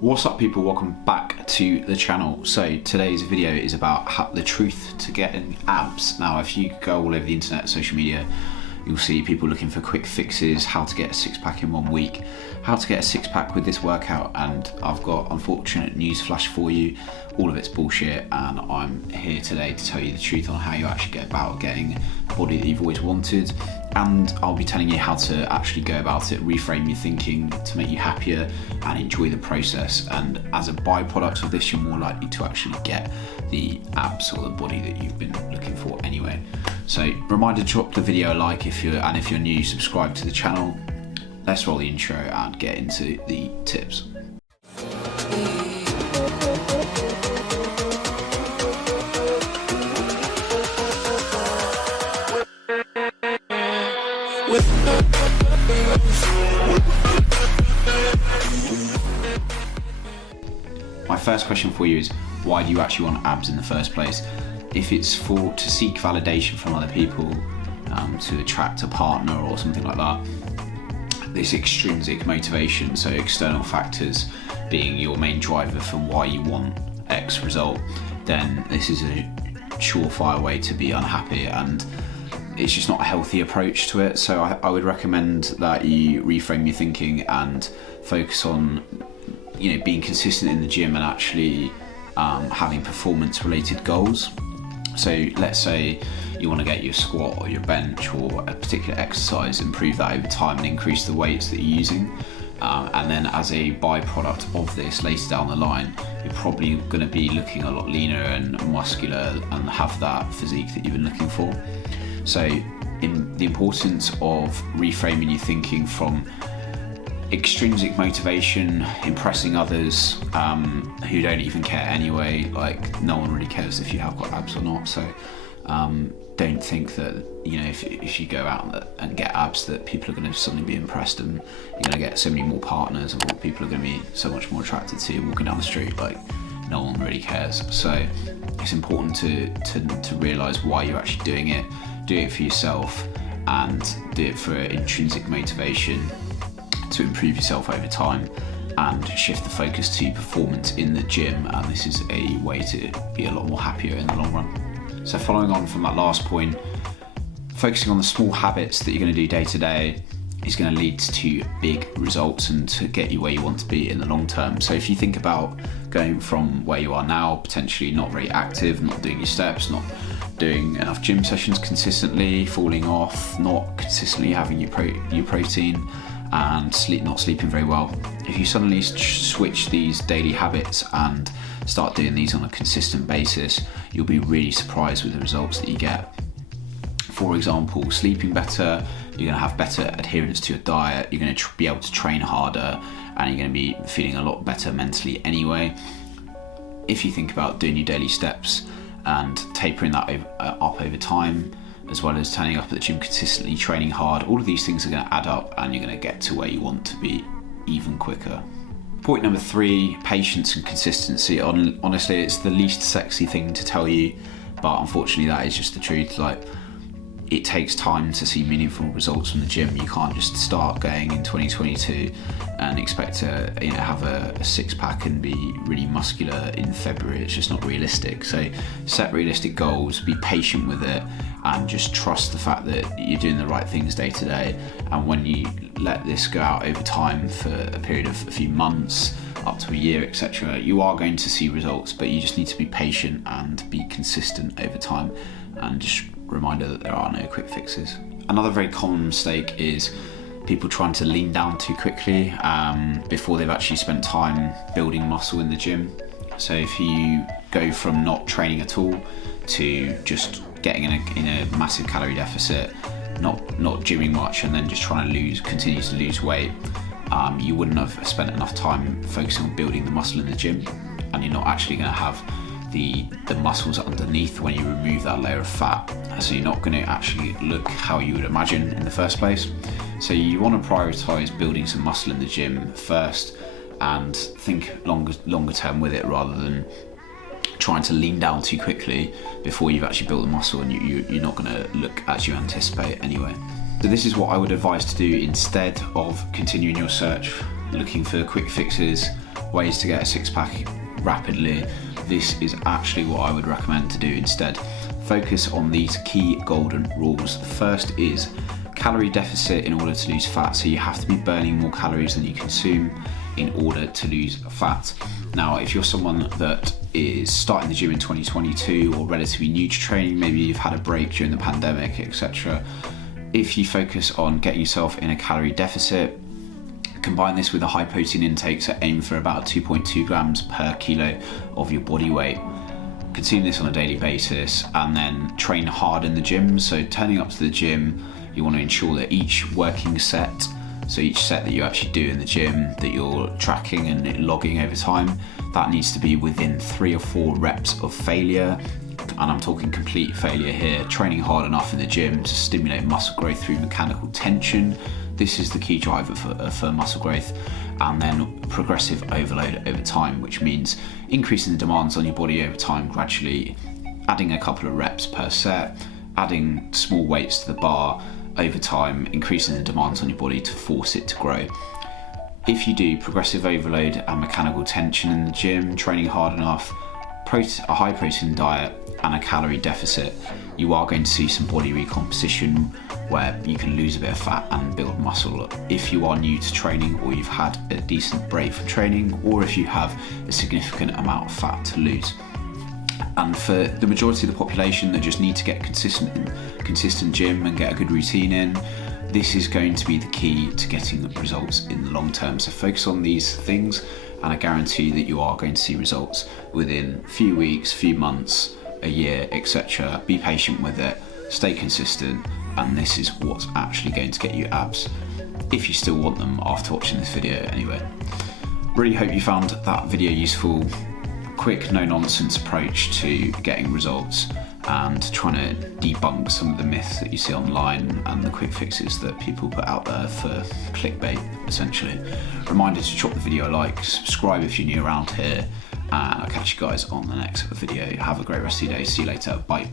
What's up people, welcome back to the channel. So today's video is about the truth to getting abs. Now if you go all over the internet, social media, you'll see people looking for quick fixes, how to get a six-pack in 1 week, how to get a six-pack with this workout, and I've got unfortunate news flash for you. All of it's bullshit, and I'm here today to tell you the truth on how you actually get about getting a body that you've always wanted, and I'll be telling you how to actually go about it, reframe your thinking to make you happier and enjoy the process, and as a byproduct of this you're more likely to actually get the abs or the body that you've been looking for anyway. So reminder to drop the video a like if you're new, subscribe to the channel. Let's roll the intro and get into the tips. My first question for you is, why do you actually want abs in the first place? If it's to seek validation from other people, to attract a partner or something like that, this extrinsic motivation, so external factors being your main driver for why you want X result, then this is a surefire way to be unhappy, and it's just not a healthy approach to it. So I would recommend that you reframe your thinking and focus on being consistent in the gym and actually having performance related goals. So let's say you want to get your squat or your bench or a particular exercise, improve that over time and increase the weights that you're using, and then as a byproduct of this later down the line you're probably going to be looking a lot leaner and muscular and have that physique that you've been looking for. So the importance of reframing your thinking from extrinsic motivation, impressing others who don't even care anyway, like no one really cares if you have got abs or not, so don't think that if you go out and get abs that people are going to suddenly be impressed and you're going to get so many more partners or people are going to be so much more attracted to you walking down the street. Like no one really cares. So it's important to realise why you're actually doing it. Do it for yourself and do it for intrinsic motivation to improve yourself over time and shift the focus to performance in the gym, and this is a way to be a lot more happier in the long run. So following on from that last point, focusing on the small habits that you're going to do day to day is going to lead to big results and to get you where you want to be in the long term. So if you think about going from where you are now, potentially not very active, not doing your steps, not doing enough gym sessions consistently, falling off, not consistently having your protein, and not sleeping very well. If you suddenly switch these daily habits and start doing these on a consistent basis, you'll be really surprised with the results that you get. For example, sleeping better, you're going to have better adherence to your diet, you're going to be able to train harder, and you're going to be feeling a lot better mentally anyway. If you think about doing your daily steps and tapering that up over time, as well as turning up at the gym consistently, training hard, all of these things are going to add up and you're going to get to where you want to be even quicker. Point number 3, patience and consistency. Honestly, it's the least sexy thing to tell you, but unfortunately that is just the truth. Like, it takes time to see meaningful results from the gym. You can't just start going in 2022 and expect to have a six-pack and be really muscular in February. It's just not realistic. So set realistic goals, be patient with it, and just trust the fact that you're doing the right things day to day. And when you let this go out over time for a period of a few months, up to a year, etc., you are going to see results, but you just need to be patient and be consistent over time, and just reminder that there are no quick fixes. Another very common mistake is people trying to lean down too quickly before they've actually spent time building muscle in the gym. So if you go from not training at all to just getting in a massive calorie deficit, not gymming much, and then just trying to continue to lose weight, you wouldn't have spent enough time focusing on building the muscle in the gym, and you're not actually going to have the muscles underneath when you remove that layer of fat, so you're not going to actually look how you would imagine in the first place. So you want to prioritize building some muscle in the gym first and think longer term with it, rather than trying to lean down too quickly before you've actually built the muscle, and you're not going to look as you anticipate anyway. So this is what I would advise to do instead of continuing your search, looking for quick fixes, ways to get a six-pack rapidly, this is actually what I would recommend to do instead. Focus on these key golden rules. The first is calorie deficit in order to lose fat. So you have to be burning more calories than you consume in order to lose fat. Now, if you're someone that is starting the gym in 2022 or relatively new to training, maybe you've had a break during the pandemic, etc. If you focus on getting yourself in a calorie deficit, combine this with a high protein intake, so aim for about 2.2 grams per kilo of your body weight. Consume this on a daily basis and then train hard in the gym. So turning up to the gym, you want to ensure that each working set, so each set that you actually do in the gym that you're tracking and logging over time, that needs to be within 3 or 4 reps of failure. And I'm talking complete failure here. Training hard enough in the gym to stimulate muscle growth through mechanical tension. This is the key driver for muscle growth. And then progressive overload over time, which means increasing the demands on your body over time gradually, adding a couple of reps per set, adding small weights to the bar over time, increasing the demands on your body to force it to grow. If you do progressive overload and mechanical tension in the gym, training hard enough, a high protein diet and a calorie deficit, you are going to see some body recomposition where you can lose a bit of fat and build muscle. If you are new to training, or you've had a decent break from training, or if you have a significant amount of fat to lose. And for the majority of the population that just need to get consistent gym and get a good routine in, this is going to be the key to getting results in the long term. So focus on these things and I guarantee that you are going to see results within a few weeks, few months, a year, etc. Be patient with it, stay consistent, and this is what's actually going to get you abs, if you still want them after watching this video anyway. Really hope you found that video useful. Quick, no-nonsense approach to getting results and trying to debunk some of the myths that you see online and the quick fixes that people put out there for clickbait, essentially. Reminder to drop the video a like, subscribe if you're new around here, and I'll catch you guys on the next video. Have a great rest of your day. See you later. Bye.